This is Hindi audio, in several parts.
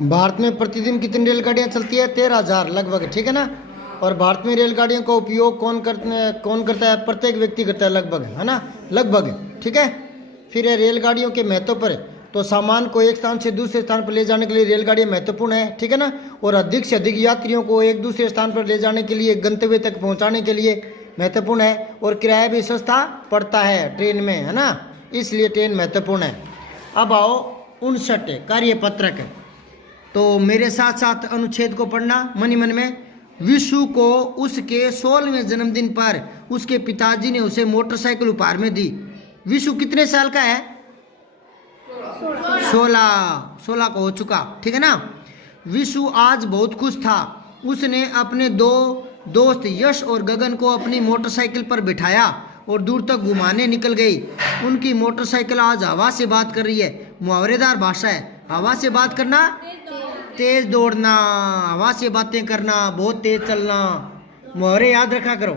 भारत में प्रतिदिन कितनी रेलगाड़ियाँ चलती है? 13,000 लगभग, ठीक है ना। और भारत में रेलगाड़ियों का उपयोग कौन करता है? प्रत्येक व्यक्ति करता है लगभग, है ना, लगभग, ठीक है। फिर है रेलगाड़ियों के महत्व पर, तो सामान को एक स्थान से दूसरे स्थान पर ले जाने के लिए रेलगाड़ियाँ महत्वपूर्ण है, ठीक है ना। और अधिक से अधिक यात्रियों को एक दूसरे स्थान पर ले जाने के लिए, गंतव्य तक पहुँचाने के लिए महत्वपूर्ण है। और किराया भी सस्ता पड़ता है ट्रेन में, है ना, इसलिए ट्रेन महत्वपूर्ण है। अब आओ 59 कार्यपत्रक। तो मेरे साथ साथ अनुच्छेद को पढ़ना मन ही मन में। विशु को उसके 16वें जन्मदिन पर उसके पिताजी ने उसे मोटरसाइकिल उपहार में दी। विशु कितने साल का है? 16 को हो चुका, ठीक है ना। विशु आज बहुत खुश था। उसने अपने दो दोस्त यश और गगन को अपनी मोटरसाइकिल पर बिठाया और दूर तक घुमाने निकल गई। उनकी मोटरसाइकिल आज हवा से बात कर रही है। मुहावरेदार भाषा है। हवा से बात करना, तेज दौड़ना, हवा से बातें करना, बहुत तेज चलना। मुहावरे याद रखा करो।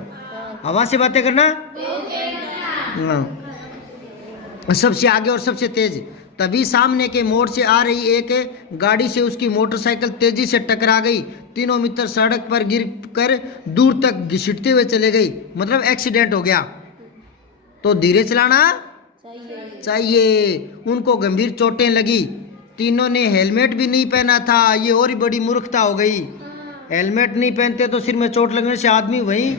हवा से बातें करना, सबसे आगे और सबसे तेज। तभी सामने के मोड़ से आ रही एक गाड़ी से उसकी मोटरसाइकिल तेजी से टकरा गई। तीनों मित्र सड़क पर गिरकर दूर तक घसीटते हुए चले गई। मतलब एक्सीडेंट हो गया। तो धीरे चलाना चाहिए। उनको गंभीर चोटें लगी। तीनों ने हेलमेट भी नहीं पहना था। ये और ही बड़ी मूर्खता हो गई। हेलमेट नहीं पहनते तो सिर में चोट लगने से आदमी वहीं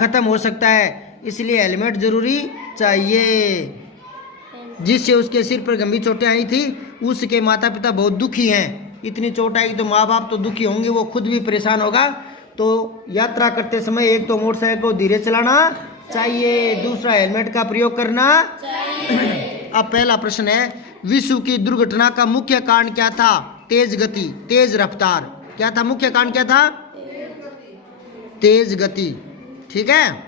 खत्म हो सकता है, इसलिए हेलमेट जरूरी चाहिए। जिससे उसके सिर पर गंभीर चोटें आई थी। उसके माता पिता बहुत दुखी हैं। इतनी चोट आई तो माँ बाप तो दुखी होंगे, वो खुद भी परेशान होगा। तो यात्रा करते समय एक तो मोटरसाइकिल को धीरे चलाना चाहिए, दूसरा हेलमेट का प्रयोग करना चाहिए। अब पहला प्रश्न है, विशु की दुर्घटना का मुख्य कारण क्या था? तेज गति, तेज रफ्तार। क्या था मुख्य कारण? क्या था? तेज गति, ठीक है।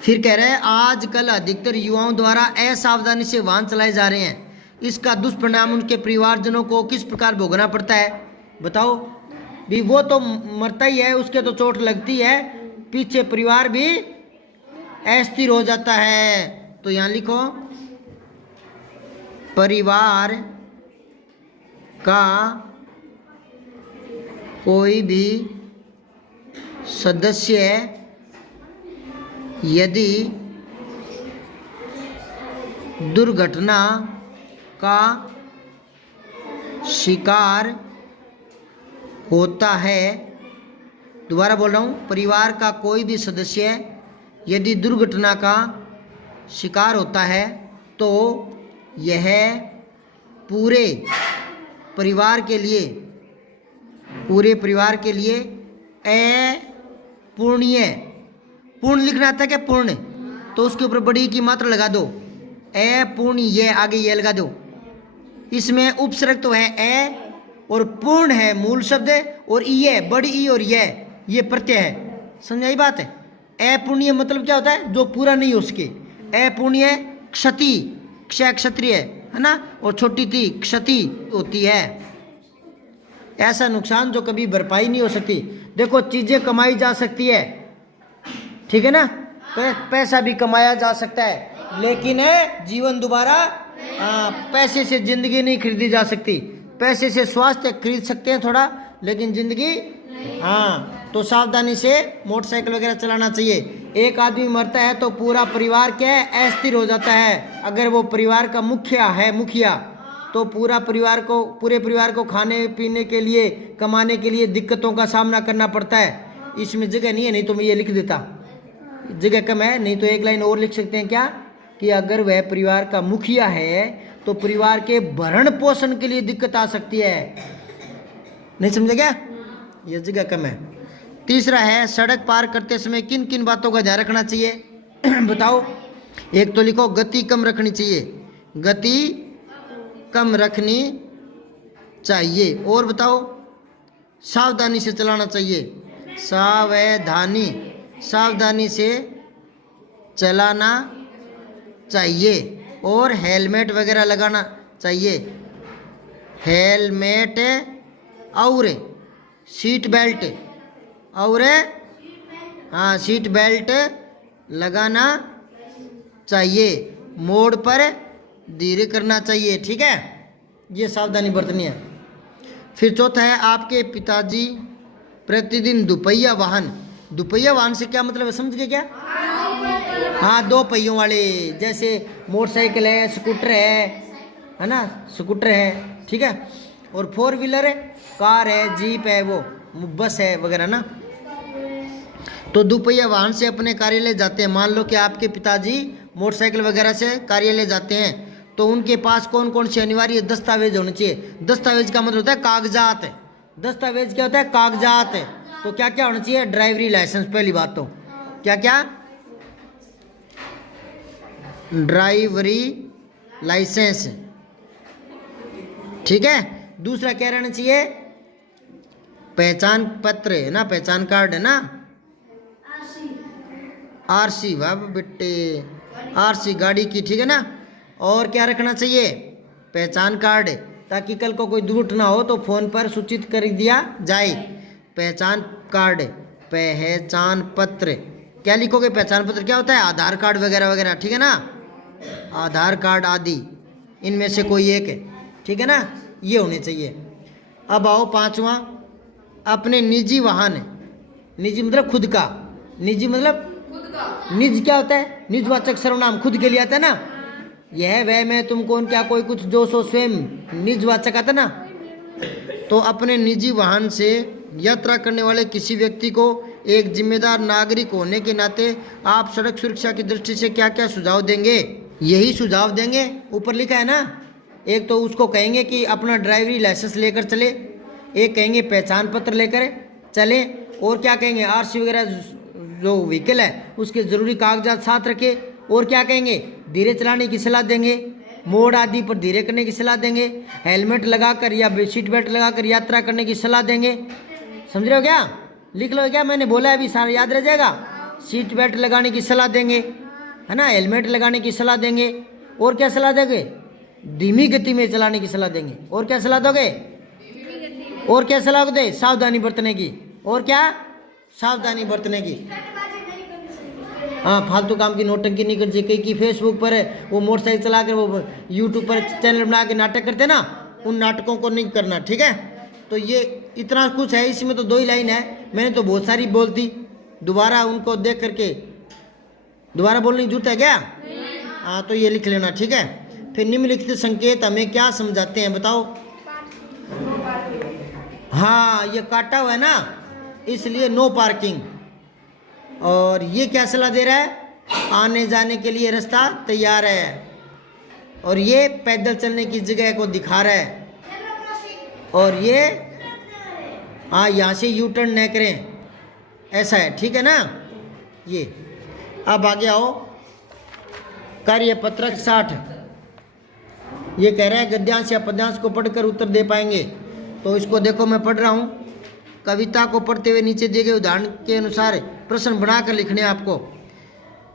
फिर कह रहे हैं आजकल अधिकतर युवाओं द्वारा असावधानी से वाहन चलाए जा रहे हैं। इसका दुष्परिणाम उनके परिवारजनों को किस प्रकार भोगना पड़ता है? बताओ भी। वो तो मरता ही है, उसके तो चोट लगती है, पीछे परिवार भी अस्थिर हो जाता है। तो यहाँ लिखो, परिवार का कोई भी सदस्य यदि दुर्घटना का शिकार होता है, दोबारा बोल रहा हूँ, परिवार का कोई भी सदस्य यदि दुर्घटना का शिकार होता है तो यह पूरे परिवार के लिए अपूर्णीय, पूर्ण लिखना आता है क्या? पूर्ण, तो उसके ऊपर बड़ी की मात्रा लगा दो। अपूर्णीय, आगे ये लगा दो। इसमें उपसर्ग तो है ए और पूर्ण है मूल शब्द, और ई, बड़ी ई और ये प्रत्यय है। समझाई बात है? अपूर्णीय मतलब क्या होता है? जो पूरा नहीं हो सके। अपूर्णीय क्षति, क्षय क्षत्रिय है ना, और छोटी थी क्षति होती है। ऐसा नुकसान जो कभी भरपाई नहीं हो सकती। देखो चीजें कमाई जा सकती है, ठीक है ना, पैसा भी कमाया जा सकता है, लेकिन जीवन दोबारा पैसे से जिंदगी नहीं खरीदी जा सकती। पैसे से स्वास्थ्य खरीद सकते हैं थोड़ा, लेकिन जिंदगी तो सावधानी से मोटरसाइकिल वगैरह चलाना चाहिए। एक आदमी मरता है तो पूरा परिवार क्या है? अस्थिर हो जाता है। अगर वो परिवार का मुखिया, तो पूरे परिवार को खाने पीने के लिए, कमाने के लिए दिक्कतों का सामना करना पड़ता है। इसमें जगह नहीं है, नहीं तो मैं ये लिख देता, जगह कम है, नहीं तो एक लाइन और लिख सकते हैं क्या, कि अगर वह परिवार का मुखिया है तो परिवार के भरण पोषण के लिए दिक्कत आ सकती है। नहीं समझे क्या? ये जगह कम है। तीसरा है, सड़क पार करते समय किन किन बातों का ध्यान रखना चाहिए? बताओ। एक तो लिखो गति कम रखनी चाहिए, गति कम रखनी चाहिए। और बताओ, सावधानी से चलाना चाहिए, सावधानी से चलाना चाहिए। और हेलमेट वगैरह लगाना चाहिए, हेलमेट और सीट बेल्ट, और सीट बेल्ट लगाना चाहिए। मोड़ पर धीरे करना चाहिए, ठीक है। ये सावधानी बरतनी है। फिर चौथा है आपके पिताजी प्रतिदिन दुपहिया वाहन, दुपहिया वाहन से क्या मतलब है, समझ गए क्या? हाँ, 2 पहियों वाले, जैसे मोटरसाइकिल है, स्कूटर है ना, स्कूटर है, ठीक है, और 4 व्हीलर है, कार है, जीप है, वो बस है वगैरह ना। तो दुपहिया वाहन से अपने कार्यालय जाते हैं। मान लो कि आपके पिताजी मोटरसाइकिल वगैरह से कार्यालय जाते हैं, तो उनके पास कौन कौन से अनिवार्य दस्तावेज होने चाहिए? दस्तावेज का मतलब होता है कागजात। दस्तावेज क्या होता है? कागजात। तो क्या क्या होना चाहिए? ड्राइवरी लाइसेंस, पहली बात तो क्या क्या? ड्राइवरी लाइसेंस, ठीक है। दूसरा क्या रहना चाहिए? पहचान पत्र है ना, पहचान कार्ड है ना, आरसी, वाह बेटे, आरसी गाड़ी की, ठीक है ना। और क्या रखना चाहिए? पहचान कार्ड, ताकि कल को कोई दुर्घटना हो तो फोन पर सूचित कर दिया जाए। पहचान कार्ड, पहचान पत्र, क्या लिखोगे? पहचान पत्र क्या होता है? आधार कार्ड वगैरह वगैरह, ठीक है ना, आधार कार्ड आदि, इनमें से कोई एक है, ठीक है ना, ये होने चाहिए। अब आओ 5वां, अपने निजी वाहन, निजी मतलब खुद का, निजी मतलब निज क्या होता है? निजवाचक सर्वनाम, खुद के लिए आता है ना, यह वह मैं तुम कौन क्या कोई कुछ जो सो स्वयं, निजवाचक आता है ना। तो अपने निजी वाहन से यात्रा करने वाले किसी व्यक्ति को एक जिम्मेदार नागरिक होने के नाते आप सड़क सुरक्षा की दृष्टि से क्या क्या सुझाव देंगे? यही सुझाव देंगे, ऊपर लिखा है ना। एक तो उसको कहेंगे कि अपना ड्राइवरी लाइसेंस लेकर चले, एक कहेंगे पहचान पत्र लेकर चले, और क्या कहेंगे? आरसी वगैरह जो व्हीकल है उसके ज़रूरी कागजात साथ रखे, और क्या कहेंगे? धीरे चलाने की सलाह देंगे, मोड़ आदि पर धीरे करने की सलाह देंगे, हेलमेट लगाकर या सीट बेल्ट लगाकर यात्रा करने की सलाह देंगे। समझ रहे हो क्या? लिख लो क्या मैंने बोला है, अभी सारा याद रह जाएगा। सीट बेल्ट लगाने की सलाह देंगे, है ना, हेलमेट लगाने की सलाह देंगे, और क्या सलाह देंगे? धीमी गति में चलाने की सलाह देंगे। और क्या सलाह दोगे? और क्या सलाह दोगे? सावधानी बरतने की। और क्या? सावधानी बरतने की। हाँ, फालतू काम की नोटंकी नहीं करनी चाहिए। कई की फेसबुक पर वो मोटरसाइकिल चला कर वो यूट्यूब पर चैनल बना के नाटक करते ना, उन नाटकों को नहीं करना, ठीक है। तो ये इतना कुछ है, इसमें तो 2 ही लाइन है, मैंने तो बहुत सारी बोलती, दोबारा उनको देख करके दोबारा बोलने की जरूरत है क्या? हाँ, तो ये लिख लेना, ठीक है। फिर निम्नलिखित संकेत हमें क्या समझाते हैं, बताओ। हाँ, ये काटा हुआ है ना, इसलिए नो पार्किंग। और ये क्या सलाह दे रहा है? आने जाने के लिए रास्ता तैयार है। और ये पैदल चलने की जगह को दिखा रहा है। और ये हाँ, यहाँ से यू टर्न न करें, ऐसा है, ठीक है ना। ये अब आगे आओ, कार्य पत्रक 60, ये कह रहा है गद्यांश या पद्यांश को पढ़कर उत्तर दे पाएंगे। तो इसको देखो, मैं पढ़ रहा हूँ। कविता को पढ़ते हुए नीचे दिए गए उदाहरण के अनुसार प्रश्न बनाकर लिखने आपको।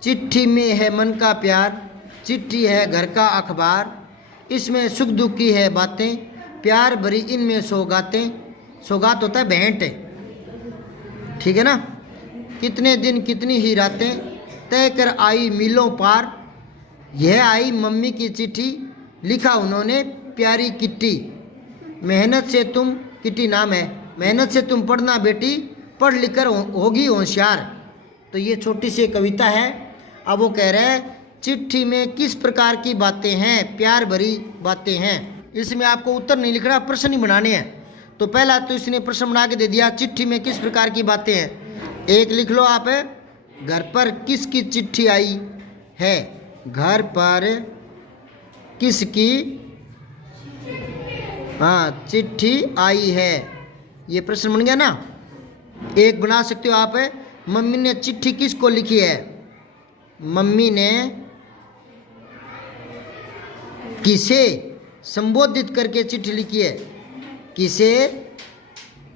चिट्ठी में है मन का प्यार, चिट्ठी है घर का अखबार, इसमें सुख दुख की है बातें, प्यार भरी इनमें सौगातें। सौगात होता है भेंट, ठीक है ना। कितने दिन कितनी ही रातें तय कर आई मीलों पार, यह आई मम्मी की चिट्ठी, लिखा उन्होंने प्यारी किट्टी। मेहनत से तुम, किट्टी नाम है, मेहनत से तुम पढ़ना बेटी, पढ़ लिख कर होगी होशियार। तो ये छोटी सी कविता है। अब वो कह रहा है चिट्ठी में किस प्रकार की बातें हैं, प्यार भरी बातें हैं। इसमें आपको उत्तर नहीं लिखना, प्रश्न ही बनाने हैं। तो पहला तो इसने प्रश्न बना के दे दिया, चिट्ठी में किस प्रकार की बातें हैं। एक लिख लो आप, घर पर किसकी चिट्ठी आई है, घर पर किसकी हाँ चिट्ठी आई है, ये प्रश्न बन गया ना। एक बना सकते हो आप, मम्मी ने चिट्ठी किसको लिखी है, मम्मी ने किसे संबोधित करके चिट्ठी लिखी है, किसे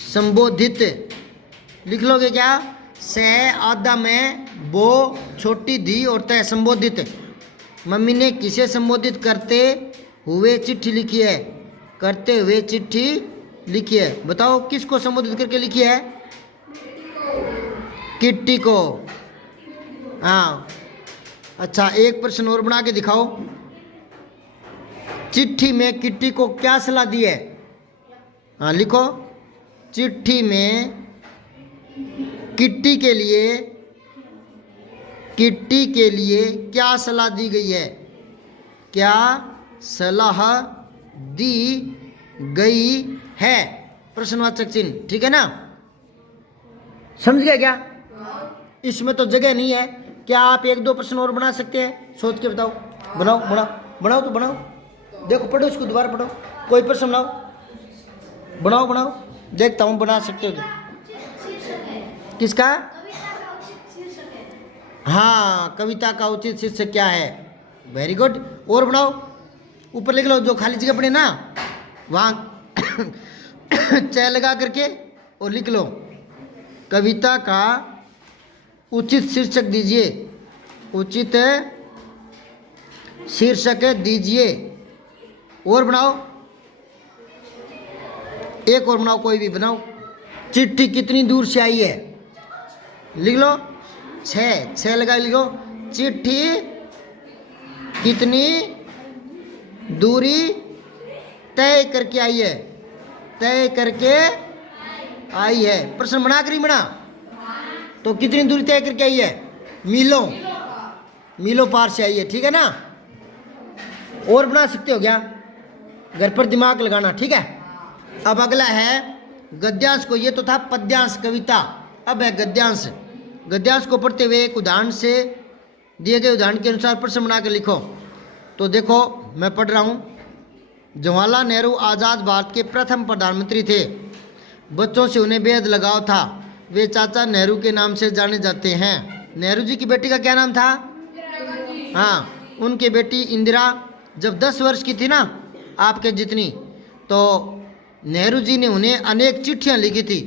संबोधित लिख लोगे क्या, से आधा में वो छोटी धी और तय संबोधित। मम्मी ने किसे संबोधित करते हुए चिट्ठी लिखी है, करते हुए चिट्ठी लिखी है। बताओ किसको संबोधित करके लिखी है, किट्टी को। हाँ अच्छा, एक प्रश्न और बना के दिखाओ। चिट्ठी में किट्टी को क्या सलाह दी है? हाँ लिखो, चिट्ठी में किट्टी के लिए क्या सलाह दी गई है? क्या सलाह दी गई है? प्रश्नवाचक चिन्ह, ठीक है ना? समझ गया क्या? इसमें तो जगह नहीं है। क्या आप एक दो प्रश्न और बना सकते हैं? सोच के बताओ। बनाओ बनाओ बनाओ तो बनाओ। देखो पढ़ो, इसको दोबारा पढ़ो। कोई प्रश्न बनाओ, बनाओ बनाओ, देखता हूँ बना सकते हो क्या। किसका? हाँ, कविता का उचित शीर्षक क्या है? Very good. और बनाओ, ऊपर लिख लो, जो खाली जगह पड़े ना वहाँ चय लगा करके और लिख लो, कविता का उचित शीर्षक दीजिए, उचित शीर्षक दीजिए। और बनाओ, एक और बनाओ, कोई भी बनाओ। चिट्ठी कितनी दूर से आई है? लिख लो, छः लगा लिखो। चिट्ठी कितनी दूरी तय करके आई है? तय करके आई है। प्रश्न बना कर ही बना। तो कितनी दूरी तय करके आई है? मीलों पार से आई है, ठीक है ना? और बना सकते हो क्या? घर पर दिमाग लगाना, ठीक है? अब अगला है गद्यांश को, ये तो था पद्यांश कविता, अब है गद्यांश। गद्यांश को पढ़ते हुए एक उदाहरण से, दिए गए उदाहरण के अनुसार प्रश्न बनाकर लिखो। तो देखो मैं पढ़ रहा हूँ। जवाहरलाल नेहरू आज़ाद भारत के प्रथम प्रधानमंत्री थे। बच्चों से उन्हें बेहद लगाव था। वे चाचा नेहरू के नाम से जाने जाते हैं। नेहरू जी की बेटी का क्या नाम था? हाँ, उनकी बेटी इंदिरा जब 10 वर्ष की थी ना, आपके जितनी, तो नेहरू जी ने उन्हें अनेक चिट्ठियां लिखी थी।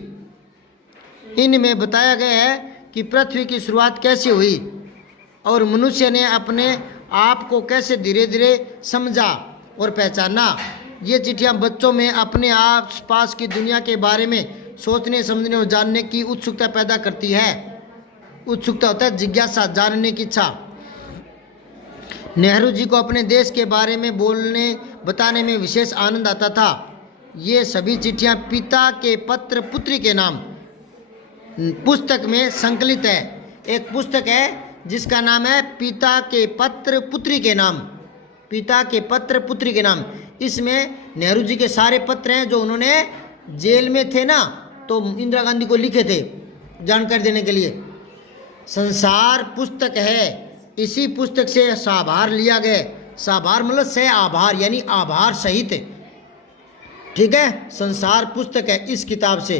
इनमें बताया गया है कि पृथ्वी की शुरुआत कैसे हुई और मनुष्य ने अपने आप को कैसे धीरे धीरे समझा और पहचाना। ये चिट्ठियां बच्चों में अपने आस पास की दुनिया के बारे में सोचने, समझने और जानने की उत्सुकता पैदा करती है। उत्सुकता होता है जिज्ञासा, जानने की इच्छा। नेहरू जी को अपने देश के बारे में बोलने बताने में विशेष आनंद आता था। ये सभी चिट्ठियां पिता के पत्र पुत्री के नाम पुस्तक में संकलित है। एक पुस्तक है जिसका नाम है पिता के पत्र पुत्री के नाम। पिता के पत्र पुत्री के नाम। इसमें नेहरू जी के सारे पत्र हैं जो उन्होंने जेल में थे ना, तो इंदिरा गांधी को लिखे थे जानकारी देने के लिए। संसार पुस्तक है। इसी पुस्तक से साभार लिया गया। साभार मतलब से आभार, यानी आभार सहित, ठीक है? संसार पुस्तक है इस किताब से।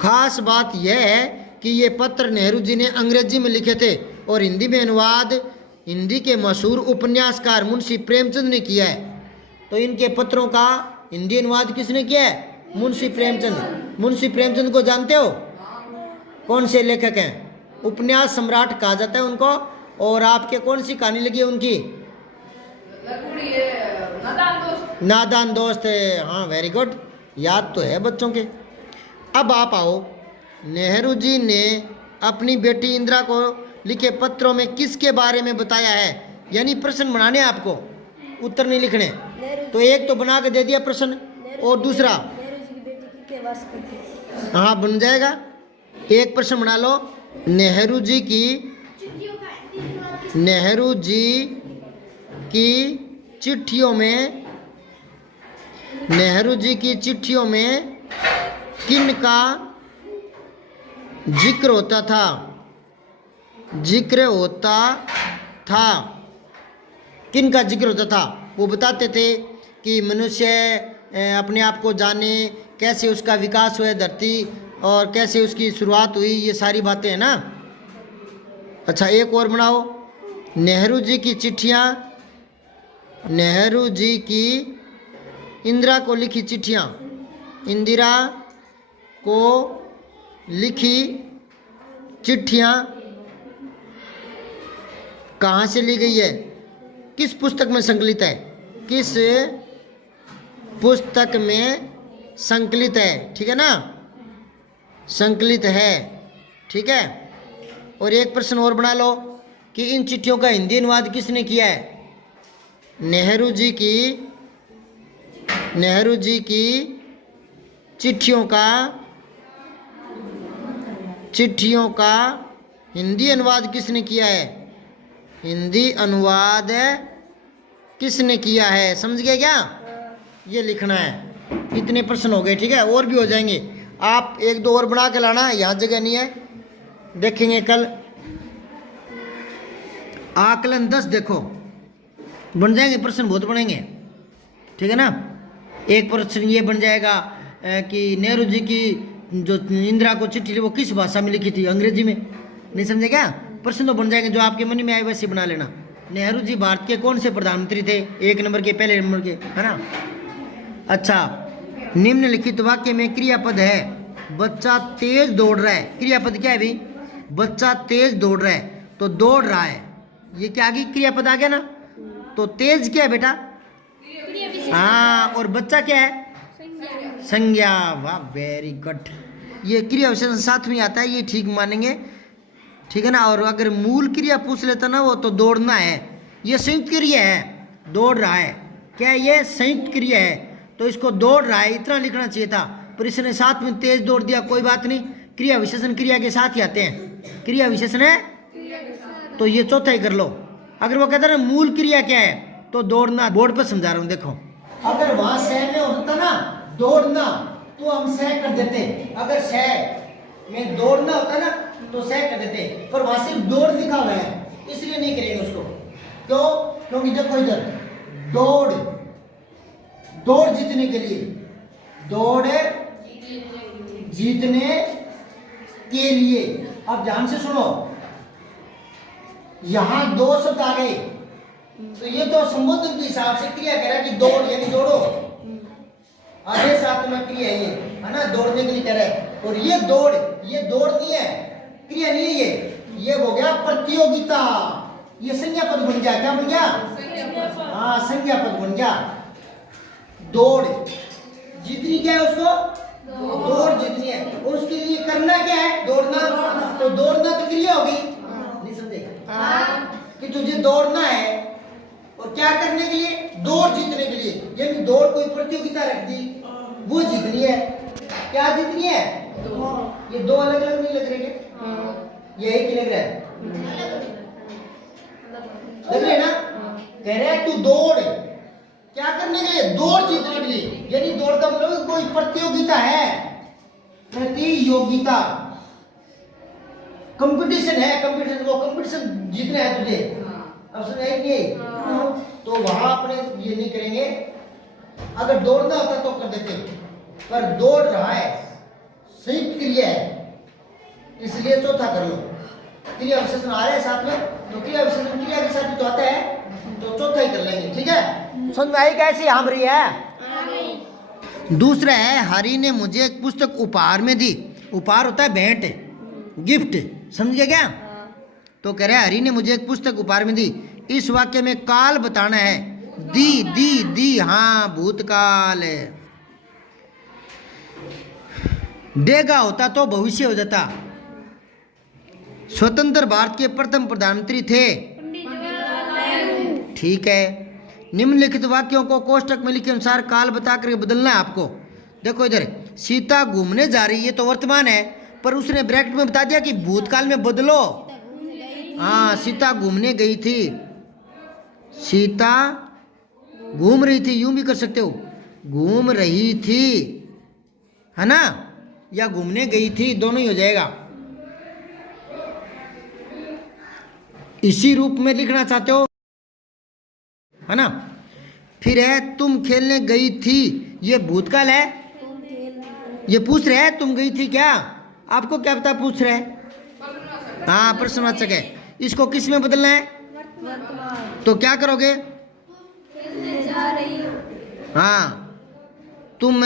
खास बात यह है कि ये पत्र नेहरू जी ने अंग्रेजी में लिखे थे और हिंदी में अनुवाद हिंदी के मशहूर उपन्यासकार मुंशी प्रेमचंद ने किया है। तो इनके पत्रों का हिंदी अनुवाद किसने किया है? मुंशी प्रेमचंद। मुंशी प्रेमचंद को जानते हो? कौन से लेखक हैं? उपन्यास सम्राट कहा जाता है उनको। और आपके कौन सी कहानी लगी है उनकी? नादान दोस्त है। हाँ, वेरी गुड, याद तो है बच्चों के। अब आप आओ, नेहरू जी ने अपनी बेटी इंदिरा को लिखे पत्रों में किसके बारे में बताया है? यानी प्रश्न बनाने आपको, उत्तर नहीं लिखने। तो एक तो बना के दे दिया प्रश्न, और दूसरा हाँ बन जाएगा। एक प्रश्न बना लो, नेहरू जी की चिट्ठियों में किन का जिक्र होता था? किन का जिक्र होता था? वो बताते थे कि मनुष्य अपने आप को जाने, कैसे उसका विकास हुआ धरती, और कैसे उसकी शुरुआत हुई, ये सारी बातें हैं ना। अच्छा, एक और बनाओ। नेहरू जी की चिट्ठियाँ, नेहरू जी की इंदिरा को लिखी चिट्ठियाँ, इंदिरा को लिखी चिट्ठियाँ कहाँ से ली गई है? किस पुस्तक में संकलित है? किस पुस्तक में संकलित है? ठीक है ना, संकलित है, ठीक है। और एक प्रश्न और बना लो कि इन चिट्ठियों का हिंदी अनुवाद किसने किया है? नेहरू जी की चिट्ठियों का हिंदी अनुवाद किसने किया है? हिंदी अनुवाद किसने किया है? समझ गए क्या? ये लिखना है। इतने प्रश्न हो गए, ठीक है, और भी हो जाएंगे। आप एक दो और बना के लाना, यहाँ जगह नहीं है, देखेंगे कल। आकलन 10 देखो, बन जाएंगे प्रश्न, बहुत बनेंगे, ठीक है ना। एक प्रश्न ये बन जाएगा कि नेहरू जी की जो इंदिरा को चिट्ठी थी वो किस भाषा में लिखी थी? अंग्रेजी में। नहीं समझे क्या? प्रश्न तो बन जाएंगे, जो आपके मन में आए वैसे बना लेना। नेहरू जी भारत के कौन से प्रधानमंत्री थे? 1 नंबर के, पहले नंबर के, है ना। अच्छा, निम्नलिखित वाक्य में क्रियापद है बच्चा तेज दौड़ रहा है। क्रियापद क्या है भाई? बच्चा तेज दौड़ रहा है, तो दौड़ रहा है, ये क्या आ गई? क्रियापद आ गया ना। तो तेज क्या है बेटा? हाँ, और बच्चा क्या है? संज्ञा। वाह, वेरी गुड। ये क्रिया विशेषण साथ में आता है, ये ठीक मानेंगे, ठीक है ना। और अगर मूल क्रिया पूछ लेता ना वो, तो दौड़ना है, ये संयुक्त क्रिया है, दौड़ रहा है, क्या है? ये संयुक्त क्रिया है, तो इसको दौड़ रहा है इतना लिखना चाहिए था, पर इसने साथ में तेज दौड़ दिया, कोई बात नहीं। क्रिया विशेषण क्रिया के साथ ही आते हैं, क्रिया विशेषण है, तो ये चौथा ही कर लो। अगर वो कहता है ना मूल क्रिया क्या है, तो दौड़ना। बोर्ड पर समझा रहा हूं, देखो। अगर वहां सह में होता ना दौड़ना, तो हम सह कर देते। अगर सह में दौड़ना होता ना तो सह कर देते, पर वहां सिर्फ दौड़ लिखा हुआ है, इसलिए नहीं करेंगे उसको। क्यों? क्योंकि देखो इधर दौड़, दौड़ जीतने के लिए, दौड़ जीतने के लिए। अब ध्यान से सुनो, यहां 2 शब्द आ गए, तो ये तो संबोधन के हिसाब से क्रिया कह रहा है कि दौड़, यानी दौड़ो, आदेश आत्मक क्रिया है ना, दौड़ने के लिए कह रहा है। और ये दौड़ नहीं है, क्रिया नहीं है, ये हो गया प्रतियोगिता, ये संज्ञा पद बन गया। क्या बन गया? हाँ, संज्ञा पद बन गया। दौड़ जीतनी क्या है उसको? दौड़ जीतनी है, और उसके लिए करना क्या है? दौड़ना। तो दौड़ना तो क्रिया होगी, नहीं समझेगा कि तुझे दौड़ना है, और क्या करने के लिए? दौड़ जीतने के लिए, यानी दौड़ कोई प्रतियोगिता रख दी, वो जीतनी है। क्या जीतनी है? ये 2 अलग अलग नहीं लग रहे क्या? ये एक ही लग रहा है, लग रहे ना। कह रहे हैं तू दौड़, क्या करने के लिए? दौड़ जीतने के लिए, यानी दौड़ का मतलब कोई प्रतियोगिता है, प्रतियोगिता, कंपटीशन है, कंपटीशन, वो कंपटीशन जीतना है तुझे। अब सुनाइए, तो वहां अपने ये नहीं करेंगे। अगर दौड़ना होता तो कर देते, पर दौड़ रहा है, संयुक्त क्रिया है, इसलिए चौथा कर लो। क्रिया विशेषण आ रहे हैं साथ में, तो क्रिया विशेषण क्रिया के साथ तो आता है, तो चौथा ही कर लेंगे, ठीक है। समझ में आई कैसी हम रही है? दूसरा है, हरि ने मुझे एक पुस्तक उपहार में दी। उपहार होता है भेंट, गिफ्ट, समझ गया क्या? तो कह रहे हैं हरि ने मुझे एक पुस्तक उपहार में दी। इस वाक्य में काल बताना है। दी दी दी, हाँ, भूतकाल है। देगा होता तो भविष्य हो जाता। स्वतंत्र भारत के प्रथम प्रधानमंत्री थे, ठीक है। निम्नलिखित वाक्यों को कोष्टक में लिखे अनुसार काल बता करके बदलना है आपको। देखो इधर, सीता घूमने जा रही है तो वर्तमान है, पर उसने ब्रैकेट में बता दिया कि भूतकाल में बदलो। हाँ, सीता घूमने गई थी, सीता घूम रही थी, यूं भी कर सकते हो, घूम रही थी, है ना, या घूमने गई थी, दोनों ही हो जाएगा। इसी रूप में लिखना चाहते हो, है ना। फिर है तुम खेलने गई थी, ये भूतकाल है, ये पूछ रहे हैं तुम गई थी क्या, आपको क्या पता पूछ रहे हैं? हाँ, प्रश्नवाचक है। इसको किस में बदलना है? तो क्या करोगे? हाँ, तुम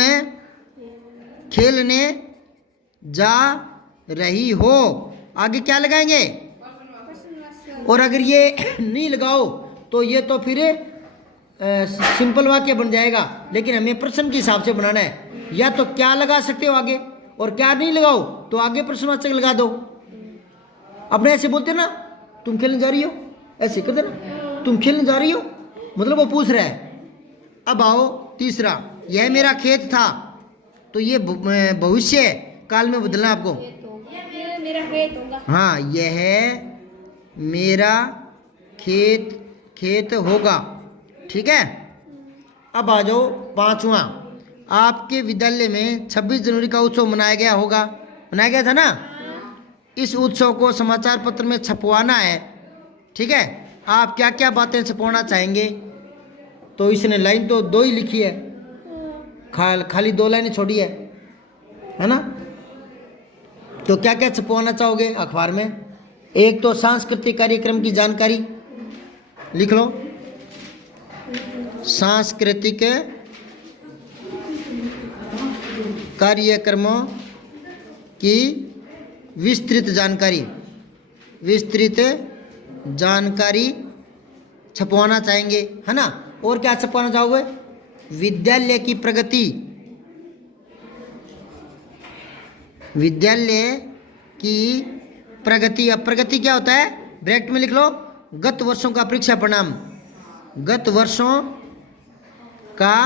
खेलने जा रही हो, आगे क्या लगाएंगे? और अगर ये नहीं लगाओ तो ये तो फिर सिंपल वाक्य बन जाएगा, लेकिन हमें प्रश्न के हिसाब से बनाना है। या तो क्या लगा सकते हो आगे, और क्या नहीं लगाओ तो आगे प्रश्नवाचक लगा दो। अपने ऐसे बोलते ना, तुम खेलने जा रही हो, ऐसे कर देना, तुम खेलने जा रही हो, मतलब वो पूछ रहा है। अब आओ तीसरा, यह मेरा खेत था, तो ये भविष्य काल में बदलना आपको। मेरा खेत होगा। हाँ, यह मेरा खेत होगा। ठीक है। अब आ जाओ पांचवा, आपके विद्यालय में 26 जनवरी का उत्सव मनाया गया होगा, मनाया गया था ना। इस उत्सव को समाचार पत्र में छपवाना है। ठीक है, आप क्या क्या बातें छपवाना चाहेंगे? तो इसने लाइन तो 2 ही लिखी है, खाली 2 लाइनें छोड़ी है ना। तो क्या क्या छपवाना चाहोगे अखबार में? एक तो सांस्कृतिक कार्यक्रम की जानकारी लिख लो, सांस्कृतिक कार्यक्रमों की विस्तृत जानकारी छपवाना चाहेंगे, है ना। और क्या छपवाना चाहोगे? विद्यालय की प्रगति, विद्यालय की प्रगति। अब प्रगति क्या होता है? ब्रैकेट में लिख लो, गत वर्षों का परीक्षा परिणाम, गत वर्षों का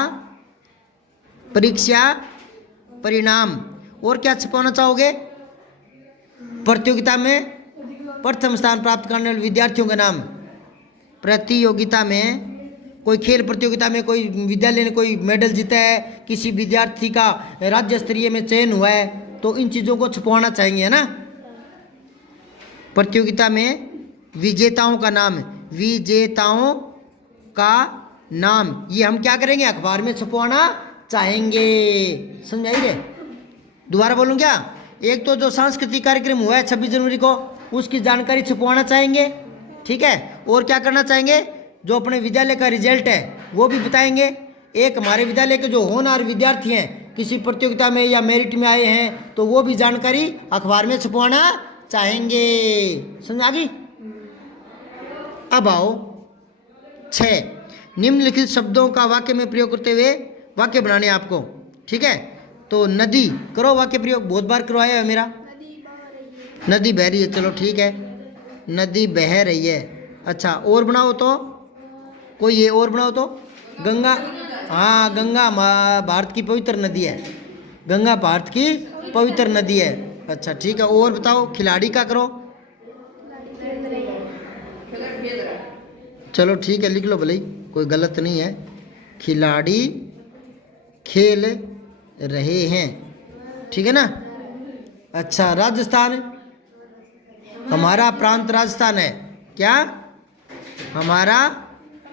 परीक्षा परिणाम। और क्या छपवाना चाहोगे? प्रतियोगिता में प्रथम स्थान प्राप्त करने वाले विद्यार्थियों का नाम। प्रतियोगिता में कोई खेल प्रतियोगिता में कोई विद्यालय ने कोई मेडल जीता है, किसी विद्यार्थी का राज्य स्तरीय में चयन हुआ है, तो इन चीज़ों को छपवाना चाहेंगे, है ना। प्रतियोगिता में विजेताओं का नाम, विजेताओं का नाम, ये हम क्या करेंगे? अखबार में छपवाना चाहेंगे। समझ आई रे? दोबारा बोलूं क्या? एक तो जो सांस्कृतिक कार्यक्रम हुआ है 26 जनवरी को, उसकी जानकारी छपवाना चाहेंगे। ठीक है। और क्या करना चाहेंगे? जो अपने विद्यालय का रिजल्ट है वो भी बताएंगे। एक हमारे विद्यालय के जो होनहार विद्यार्थी हैं, किसी प्रतियोगिता में या मेरिट में आए हैं, तो वो भी जानकारी अखबार में छपवाना चाहेंगे। समझ आ गई? अब आओ 6, निम्नलिखित शब्दों का वाक्य में प्रयोग करते हुए वाक्य बनाने आपको। ठीक है। तो नदी करो वाक्य प्रयोग, बहुत बार करवाया है मेरा। नदी बह रही है, चलो ठीक है, नदी बह रही है। अच्छा, और बनाओ तो कोई, ये और बनाओ तो गंगा। हाँ, गंगा भारत की पवित्र नदी है, गंगा भारत की पवित्र नदी है। अच्छा ठीक है, और बताओ खिलाड़ी का करो। चलो ठीक है, लिख लो भले, कोई गलत नहीं है। खिलाड़ी खेल रहे हैं, ठीक है ना। अच्छा, राजस्थान, हमारा प्रांत राजस्थान है। क्या? हमारा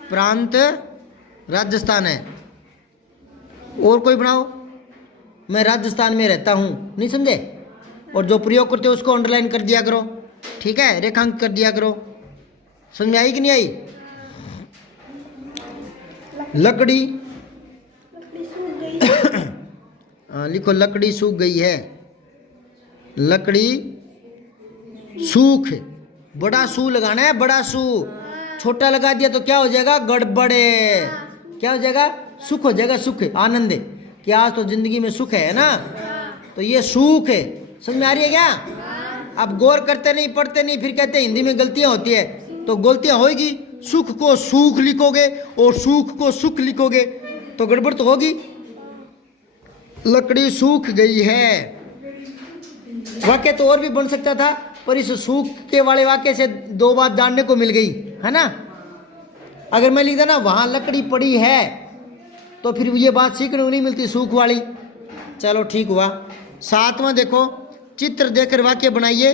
प्रांत राजस्थान है। और कोई बनाओ, मैं राजस्थान में रहता हूँ, नहीं समझे? और जो प्रयोग करते हो उसको अंडरलाइन कर दिया करो, ठीक है, रेखांकित कर दिया करो। समझ में आई कि नहीं आई? लकड़ी लिखो, लकड़ी सूख गई है। लकड़ी सूख, बड़ा सू लगाना है, बड़ा सू। छोटा लगा दिया तो क्या हो जाएगा? गड़बड़े। क्या हो जाएगा? सुख हो जाएगा, सुख, आनंद है कि आज तो जिंदगी में सुख है ना। तो ये सूख है। समझ में आ रही है क्या? अब गौर करते नहीं, पढ़ते नहीं, फिर कहते हैं हिंदी में गलतियां होती है, तो गलतियां होगी। सुख को सूख लिखोगे और सूख को सुख लिखोगे तो गड़बड़ तो होगी। लकड़ी सूख गई है, वाक्य तो और भी बन सकता था, पर इस सूख के वाले वाक्य से 2 बात जानने को मिल गई, है ना। अगर मैं लिख देना वहां लकड़ी पड़ी है, तो फिर ये बात सीखने को नहीं मिलती, सूख वाली। चलो ठीक हुआ। 7वां देखो, चित्र देखकर वाक्य बनाइए।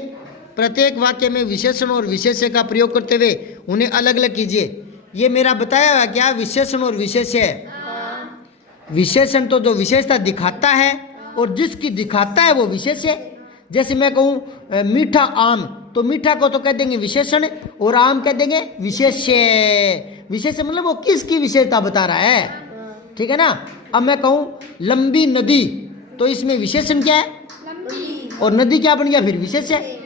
प्रत्येक वाक्य में विशेषण और विशेष्य का प्रयोग करते हुए उन्हें अलग अलग कीजिए। ये मेरा बताया हुआ क्या विशेषण और विशेष्य है? विशेषण तो जो विशेषता दिखाता है, और जिसकी दिखाता है वो विशेष्य। जैसे मैं कहूँ मीठा आम, तो मीठा को तो कह देंगे विशेषण, और आम कह देंगे विशेष्य। विशेष्य मतलब वो किसकी विशेषता बता रहा है, ठीक है ना। अब मैं कहूँ लंबी नदी, तो इसमें विशेषण क्या है? लंबी। और नदी क्या बन गया फिर? विशेष्य,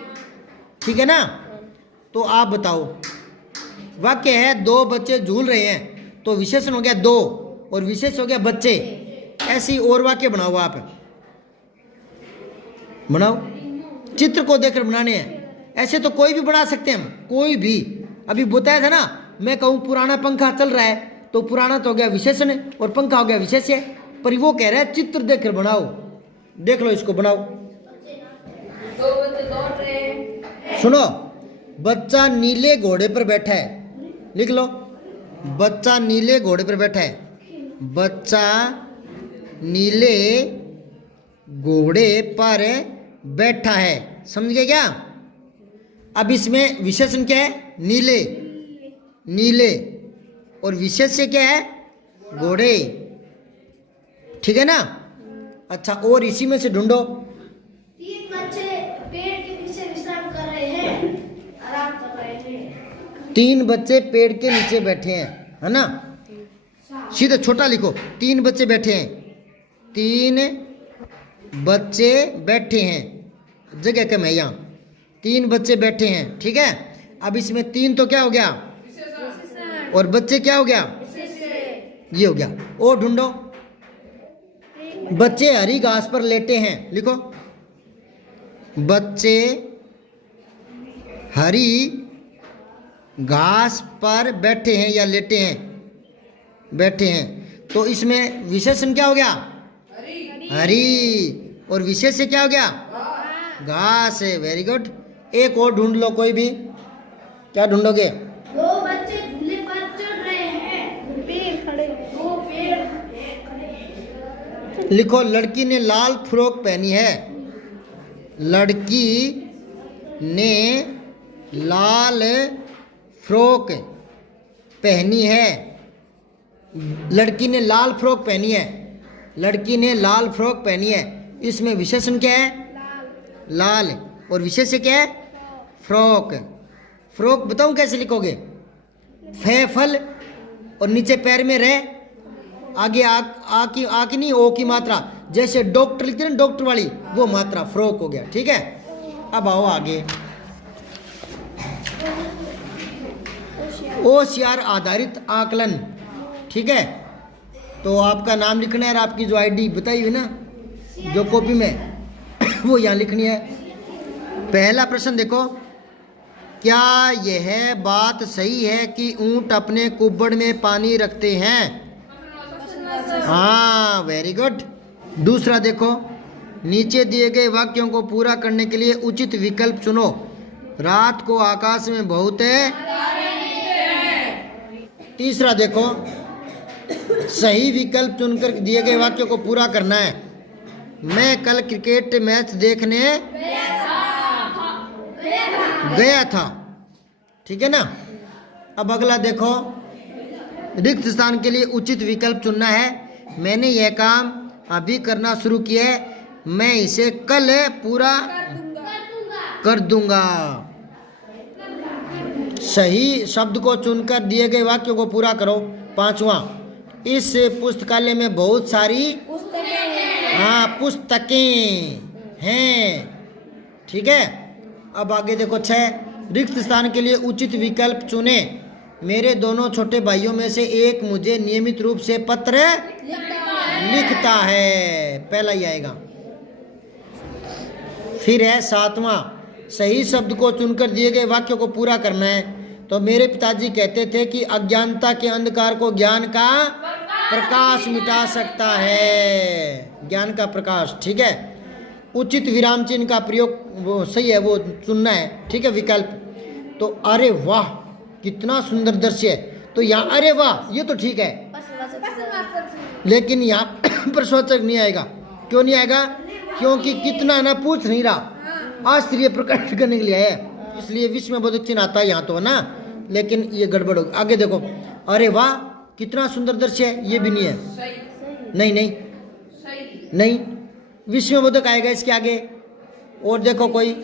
ठीक है ना। तो आप बताओ, वाक्य है 2 बच्चे झूल रहे हैं, तो विशेषण हो गया 2 और विशेष हो गया बच्चे। ऐसी और वाक्य बनाओ, आप बनाओ, चित्र को देखकर बनाने हैं। ऐसे तो कोई भी बना सकते हैं हम, कोई भी। अभी बताया था ना, मैं कहूँ पुराना पंखा चल रहा है, तो पुराना तो हो गया विशेषण और पंखा हो गया विशेष्य। पर वो कह रहा है चित्र देखकर बनाओ। देख लो इसको बनाओ। दो बच्चे दौड़ रहे हैं। सुनो, बच्चा नीले घोड़े पर बैठा है। लिख लो, बच्चा नीले घोड़े पर बैठा है। बच्चा नीले घोड़े पर बैठा है। समझ गए क्या? अब इसमें विशेषण क्या है? नीले, नीले, और विशेष्य क्या है? घोड़े। ठीक है ना? अच्छा, और इसी में से ढूंढो। तीन बच्चे पेड़ के नीचे विश्राम कर रहे हैं, आराम कर रहे हैं। 3 बच्चे पेड़ के नीचे बैठे हैं, है ना? सीधे छोटा लिखो, 3 बच्चे बैठे हैं। 3 बच्चे बैठे हैं, जगह कम है यहाँ। 3 बच्चे बैठे हैं, ठीक है। अब इसमें 3 तो क्या हो गया? और बच्चे क्या हो गया? ये हो गया। और ढूंढो, बच्चे हरी घास पर लेटे हैं। लिखो, बच्चे हरी घास पर बैठे हैं या लेटे हैं? बैठे हैं। तो इसमें विशेषण क्या हो गया? हरी, और विशेष से क्या हो गया? घास है। Very good. एक और ढूंढ लो कोई भी। क्या ढूंढोगे? दो बच्चे झूले पर चढ़ रहे हैं, पेड़ खड़े, दो पेड़ खड़े हैं। लिखो, लड़की ने लाल फ्रॉक पहनी है। लड़की ने लाल फ्रॉक पहनी है। लड़की ने लाल फ्रॉक पहनी है। लड़की ने लाल फ्रॉक पहनी है। इसमें विशेषण क्या है? लाल, और विशेष्य क्या है? फ्रॉक। फ्रॉक बताऊं कैसे लिखोगे? फे फल और नीचे पैर में रह, आगे आ की नहीं, ओ की मात्रा। जैसे डॉक्टर लिखते हैं ना, डॉक्टर वाली वो मात्रा, फ्रॉक हो गया। ठीक है। अब आओ आगे। होशियार आधारित आकलन। ठीक है। तो आपका नाम लिखना है और आपकी जो आईडी बताई हुई ना, जो कॉपी में, वो यहाँ लिखनी है। पहला प्रश्न देखो, क्या यह बात सही है कि ऊंट अपने कुब्बड़ में पानी रखते हैं? हाँ, वेरी गुड। दूसरा देखो, नीचे दिए गए वाक्यों को पूरा करने के लिए उचित विकल्प चुनो। रात को आकाश में बहुत है। तीसरा देखो, सही विकल्प चुनकर दिए गए वाक्यों को पूरा करना है। मैं कल क्रिकेट मैच देखने गया था। ठीक है ना? अब अगला देखो, रिक्त स्थान के लिए उचित विकल्प चुनना है। मैंने यह काम अभी करना शुरू किया है, मैं इसे कल पूरा कर दूंगा। सही शब्द को चुनकर दिए गए वाक्यों को पूरा करो। पांचवा, इस पुस्तकालय में बहुत सारी पुस्तकें हैं। ठीक है। अब आगे देखो, 6, रिक्त स्थान के लिए उचित विकल्प चुने। मेरे दोनों छोटे भाइयों में से एक मुझे नियमित रूप से पत्र लिखता है। पहला ही आएगा। फिर है 7वां, सही शब्द को चुनकर दिए गए वाक्यों को पूरा करना है। तो मेरे पिताजी कहते थे कि अज्ञानता के अंधकार को ज्ञान का प्रकाश मिटा सकता है। ज्ञान का प्रकाश। ठीक है। उचित विराम चिन्ह का प्रयोग वो सही है, वो चुनना है। ठीक है, विकल्प। तो अरे वाह कितना सुंदर दृश्य है, तो यहाँ अरे वाह ये तो ठीक है, लेकिन यहाँ प्रश्नवाचक नहीं आएगा। क्यों नहीं आएगा? क्योंकि कितना ना पूछ नहीं रहा, आश्चर्य प्रकट करने के लिए है, इसलिए विश्व में बहुत चिन्ह आता है यहाँ तो, है ना। लेकिन ये गड़बड़ होगी। आगे देखो, अरे वाह कितना सुंदर दृश्य है, ये भी नहीं है। नहीं नहीं नहीं, विश्व में बोधक आएगा इसके आगे। और देखो कोई,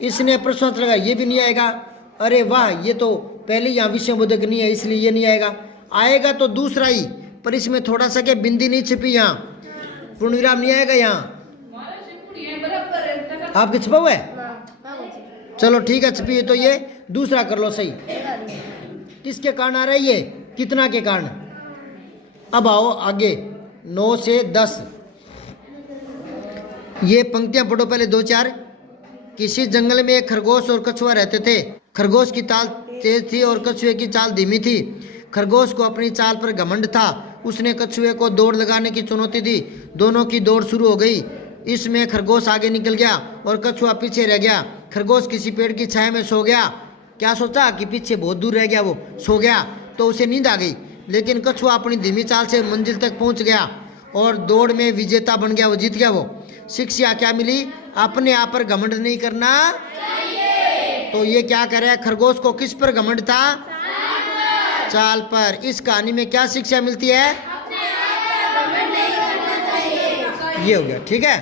इसने प्रश्नवाचक लगाया, ये भी नहीं आएगा। अरे वाह ये तो पहले यहाँ विश्व में बोधक नहीं है, इसलिए ये नहीं आएगा। आएगा तो दूसरा ही, पर इसमें थोड़ा सा क्या बिंदी नहीं छिपी, यहाँ पूर्ण विराम नहीं आएगा। यहाँ आपके छिपा हुआ है? चलो ठीक है, छिपी है तो ये दूसरा कर लो सही। किसके कारण आ रहा है ये? कितना के कारण। अब आओ आगे 9 से 10, ये पंक्तियां पढ़ो पहले 2-4। किसी जंगल में एक खरगोश और कछुआ रहते थे। खरगोश की चाल तेज थी और कछुए की चाल धीमी थी। खरगोश को अपनी चाल पर घमंड था। उसने कछुए को दौड़ लगाने की चुनौती दी। दोनों की दौड़ शुरू हो गई। इसमें खरगोश आगे निकल गया और कछुआ पीछे रह गया। खरगोश किसी पेड़ की छाया में सो गया। क्या सोचा कि पीछे बहुत दूर रह गया, वो सो गया तो उसे नींद आ गई। लेकिन कछुआ अपनी धीमी चाल से मंजिल तक पहुंच गया और दौड़ में विजेता बन गया, वो जीत गया। वो शिक्षा क्या मिली? अपने आप पर घमंड नहीं करना चाहिए। तो ये क्या करे, खरगोश को किस पर घमंड था? चाल पर। इस कहानी में क्या शिक्षा मिलती है? ये हो गया, ठीक है।